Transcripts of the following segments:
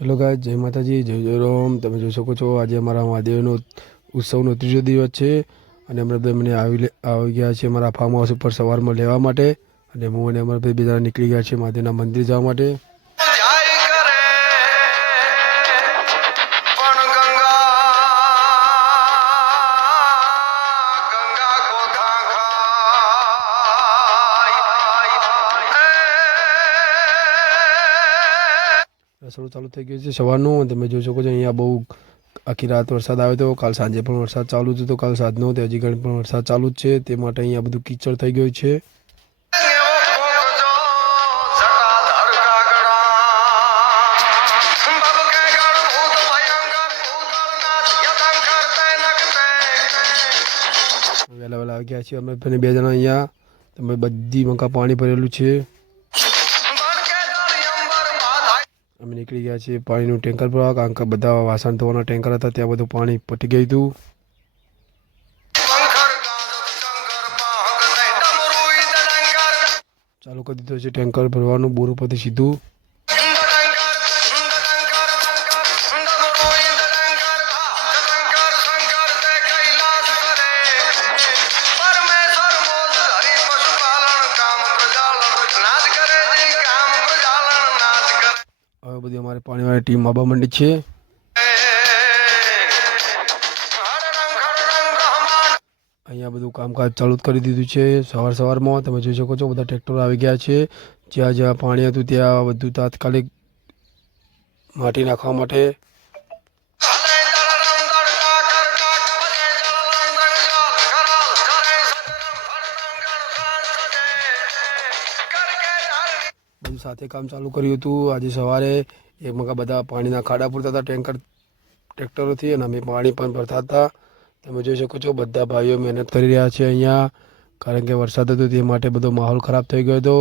Hello ગાય, જય માતાજી, જય જય રામ। તમે જોઈ શકો છો આજે અમારા મહાદેવનો ઉત્સવનો ત્રીજો દિવસ છે અને અમે બધા આવી ગયા છે અમારા ફાર્મ હાઉસ ઉપર સવારમાં લેવા માટે અને હું અને અમારા ભાઈ બધા નીકળી ગયા છે મહાદેવના મંદિર જવા માટે। રસોડું ચાલુ થઈ ગયું છે સવારનું। તમે જોઈ શકો છો અહીંયા બહુ આખી રાત વરસાદ આવ્યો હતો। કાલ સાંજે પણ વરસાદ ચાલુ જ હતો। કાલ સાંજનો તે હજી ઘણી પણ વરસાદ ચાલુ જ છે, તે માટે અહીંયા બધું કીચડ થઈ ગયું છે। વહેલા વહેલા આવી ગયા છીએ અમે બે જણા અહીંયા। તમે બધી મકા પાણી ભરેલું છે। અમે નીકળી ગયા છીએ પાણીનું ટેન્કર ભરવા, કારણ કે બધા વાસણ ધોવાના ટેન્કર હતા ત્યાં બધું પાણી પટી ગયું હતું। ચાલુ કરી દીધું છે ટેન્કર ભરવાનું બોર ઉપરથી સીધું। હવે બધી અમારી પાણીવાળી ટીમ આવવા માંડી છે। અહીંયા બધું કામકાજ ચાલુ જ કરી દીધું છે સવારમાં। તમે જોઈ શકો છો બધા ટ્રેક્ટરો આવી ગયા છે। જ્યાં જ્યાં પાણી હતું ત્યાં બધું તાત્કાલિક માટી નાખવા માટે। બધું સાથે કામ ચાલુ કર્યું હતું આજે સવારે। એક મકા બધા પાણીના ખાડા પૂરતા હતા ટ્રેક્ટરોથી અને અમે પાણી પણ ભરતા હતા। તમે જોઈ શકો છો બધા ભાઈઓ મહેનત કરી રહ્યા છે અહીંયા, કારણ કે વરસાદ હતો તે માટે બધો માહોલ ખરાબ થઈ ગયો હતો।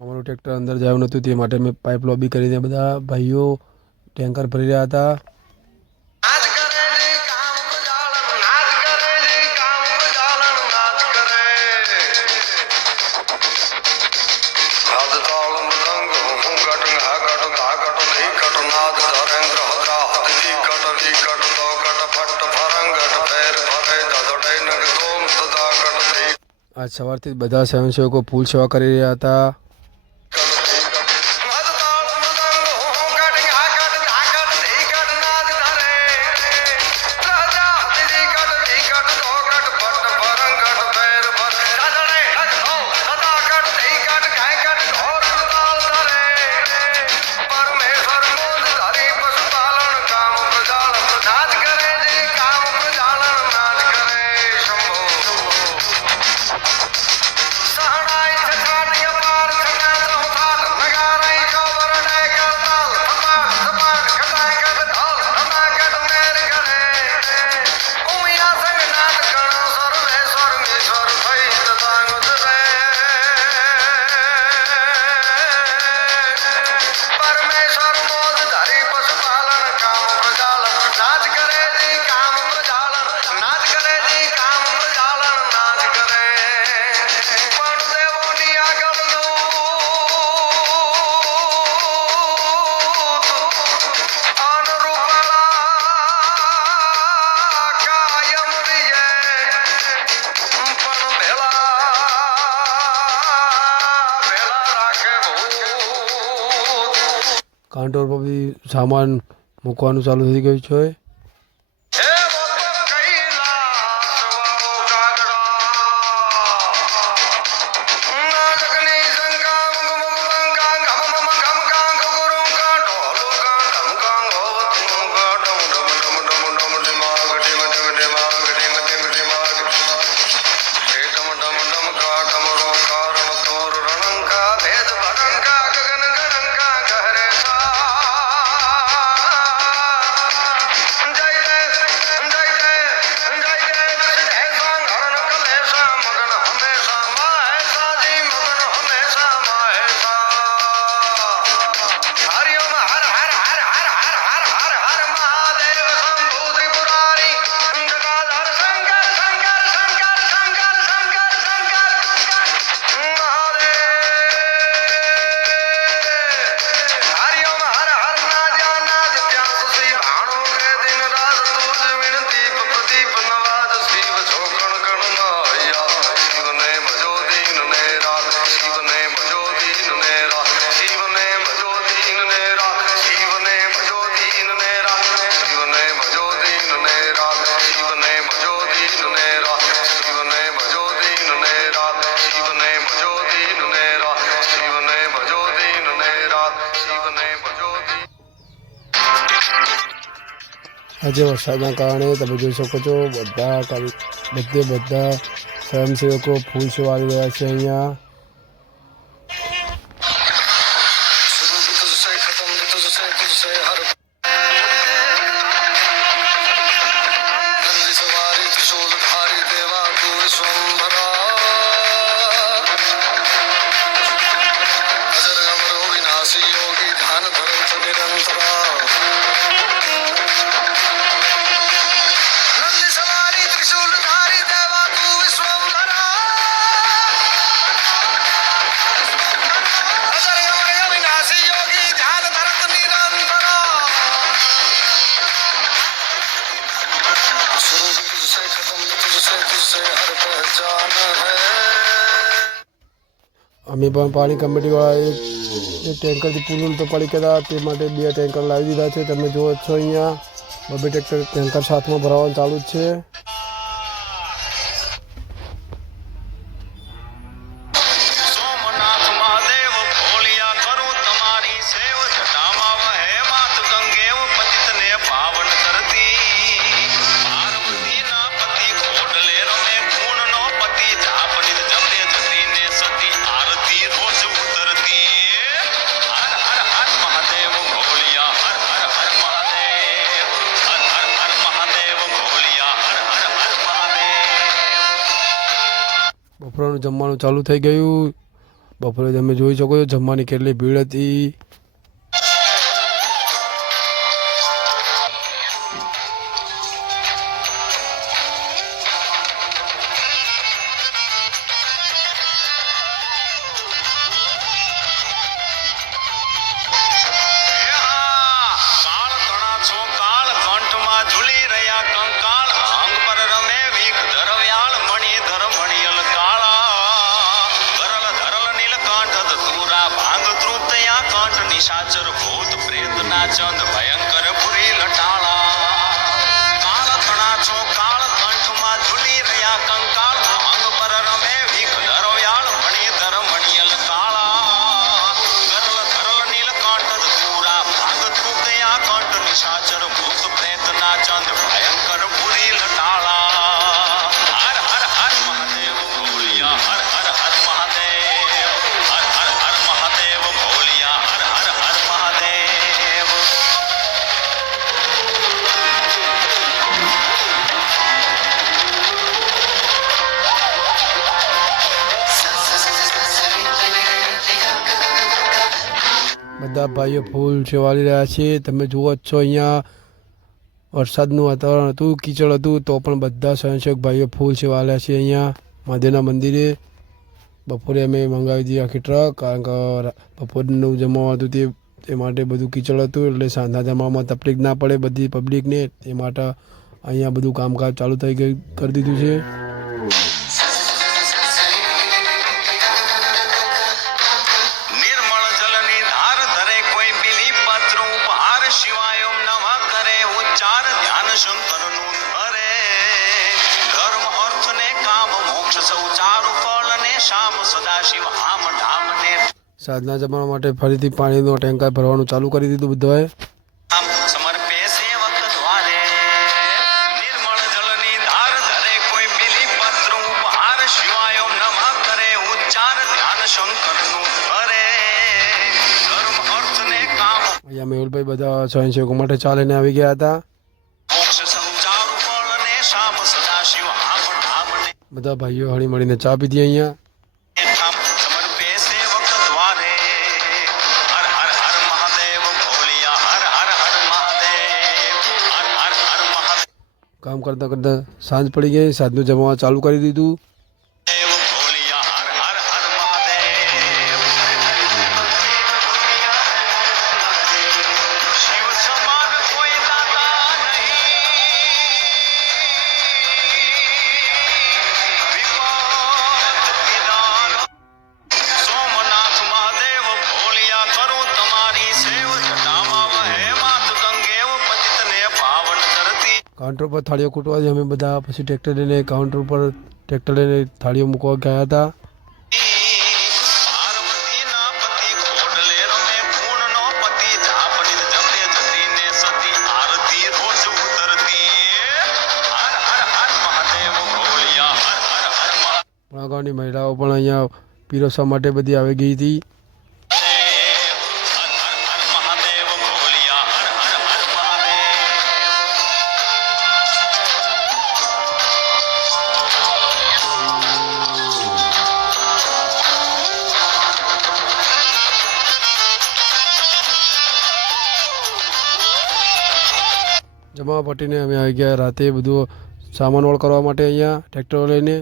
અમારું ટ્રેક્ટર અંદર જયું નહોતું તે માટે મેં પાઇપ લોબી કરીને બધા ભાઈઓ ટેન્કર ભરી રહ્યા હતા। આજ સવારથી બધા સ્વયંસેવકો ફૂલ સેવા કરી રહ્યા હતા। કાઉન્ટર પર બી સામાન મૂકવાનું ચાલુ થઈ ગયું છે। આજે વરસાદના કારણે તમે જોઈ શકો છો બધા સ્વયંસેવકો ફૂલ સેવાળી રહ્યા છે અહીંયા. અમે પણ પાણી કમિટીવાળા એક ટેન્કરથી પૂરું તો પડી ગયા તે માટે 2 ટેન્કર લાવી દીધા છે. તમે જુઓ છો અહીંયા 2 ટેન્કર સાથમાં ભરાવાનું ચાલુ જ છે. બપોરનું જમવાનું ચાલુ થઈ ગયું. બપોરે તમે જોઈ શકો છો જમવાની કેટલી ભીડ હતી. નિશાચર ભૂત પ્રેત ના ચંદ ભયંકર પુરી લટાળા કાળ તણા છો કાળ કંઠમાં ઝૂલી રહ્યા કંકાળ અંગ પર રમે વિખ ધરવ્યાળ મણિ ધર મણિયલ કાળા ગરલ ધરલ નીલકંઠ પૂરા ભાગ તૃતયા કંઠ નિશાચર ભૂત પ્રેત ના ચંદ ભયંકર પુરી લટાળા હર હર હર મહાદેવ ભોલિયા હર હર હર મહાદેવ હર હર હર મહાદેવ ભોલિયા હર હર હર મહાદેવ. બધા ભાઈઓ ફૂલ સેવાળી રહ્યા છે. તમે જુઓ જ છો અહીંયા વરસાદનું વાતાવરણ હતું, કીચડ હતું, તો પણ બધા સ્વયંસેવક ભાઈઓ ફૂલ સેવાળ્યા છે. અહીંયા મહાદેવના મંદિરે બપોરે અમે મંગાવી દીધી આખી ટ્રક, કારણ કે બપોરનું જમવાનું હતું તે માટે બધું કીચડ હતું, એટલે સાંજના જમવામાં તકલીફ ના પડે બધી પબ્લિકને, તે માટે અહીંયા બધું કામકાજ ચાલુ થઈ કરી દીધું છે. નિર્મળ જલની ધાર ધરે કોઈ બિલી પત્ર ઉપહાર શિવાય ઓમ નમઃ કરે ઉચ્ચાર ધ્યાન શંકરનું ધરે ધર્મ અર્થ ને કામ મોક્ષ સૌ ચારુ ફળ ને શામ સદાશિવ આમ ધામ ને સાંજના જમવા માટે ફરીથી પાણીનો ટેન્કર ભરવાનું ચાલુ કરી દીધું બધાએ. આમ સમર્પે સેવક દ્વારે નિર્મળ જલની ધાર ધરે કોઈ બિલી પત્ર ઉપહાર શિવાય ઓમ નમઃ કરે ઉચ્ચાર ધ્યાન શંકરનું ધરે ધર્મ અર્થ ને કામ અહીંયા મેહુલભાઈ બધા સ્વયંસેવકો માટે ચા લઈને આવી ગયા હતા. મોક્ષ સંચારુ ફળ ને શામ સદાશિવ આમ ધામ ને બધા ભાઈઓ હળી મળીને ચા પીધી અહીંયા. ધામ સમર્પે સેવક દ્વારે હર હર હર મહાદેવ ભોલિયા હર હર હર મહાદેવ હર હર હર મહાદેવ કામ કરતાં કરતાં સાંજ પડી ગઈ. સાંજનું જમવા ચાલુ કરી દીધું. ભોલિયા હર હર હર મહાદેવ શિવ સમાન કોઈ દાતા નહીં વિપત વિદાન સોમનાથ મહાદેવ ભોલિયા કરું તમારી સેવ જટામાં વહે માત ગંગેવ પતિતને પાવન કરતી કાઉન્ટર પર થાળીઓ કૂટવાથી અમે બધા પછી ટ્રેક્ટર લઈને કાઉન્ટર પર ટ્રેક્ટર લઈને થાળીઓ મૂકવા ગયા હતા. પાર્વતીના પતિ ખોડલે રમે પૂર્ણનો પતિ જાપનિત જમલે જતીને સતી આરતી રોજ ઉતરતી ગામની મહિલાઓ પણ અહીંયા પીરસવા માટે બધી આવી ગઈ હતી. હર હર હર મહાદેવ ભોલિયા હર હર હર મહાદેવ. જમા પટીને અમે આવી ગયા રાતે બધું સામાન ઓળ કરવા માટે અહીંયા ટ્રેક્ટરો લઈને.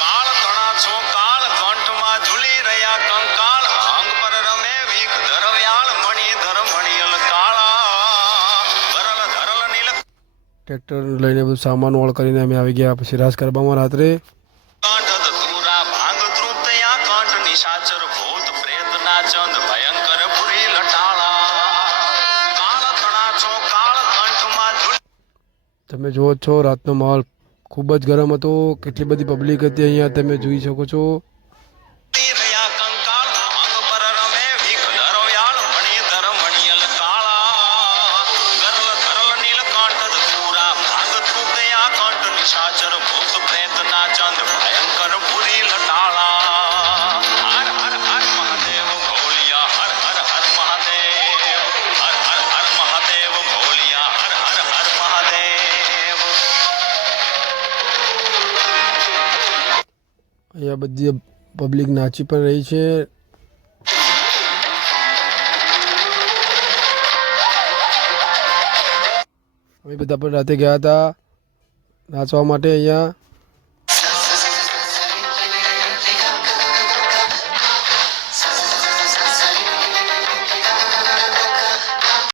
કાળ તણા છો કાળ કંઠમાં ઝૂલી રહ્યા કંકાળ અંગ પર રમે વીખ ધરવ્યાળ મણી ધર મણીયલ કાળા ધરલ ધરલ નીલ ટ્રેક્ટર લઈને બધું સામાન ઓળ કરીને અમે આવી ગયા પછી રાસ ગરબામાં રાત્રે. કંઠ ધતુરા ભાંગ ધ્રુપતયા કંઠ નિશાચર ભૂત પ્રેત ના ચંદ ભયંકર પુરી લટાળા કાળ તણા છો કાળ કંઠમાં ઝૂલી તમે જુઓ છો રાતનો માહોલ ખૂબ જ ગરમ હતો. કેટલી બધી પબ્લિક હતી અહીંયા તમે જોઈ શકો છો. રહ્યા કંકાળ અંગ પર રમે વીખ ધરવ્યાળ મણી ધર મણીયલ કાળા ગરલ ધરલ નીલ કંઠ ધતુરા ભાંગ ધ્રુપતયા કંઠ નિશાચર ભૂત પ્રેત ના ચંદ ભયંકર પુરી લટાળા હર હર હર મહાદેવ ભોલિયા હર હર હર મહાદેવ હર હર હર મહાદેવ ભોલિયા હર હર હર મહાદેવ. અહીંયા બધી પબ્લિક નાચી પણ રહી છે. અમે બધા પણ રાતે ગયા હતા નાચવા માટે અહીંયા.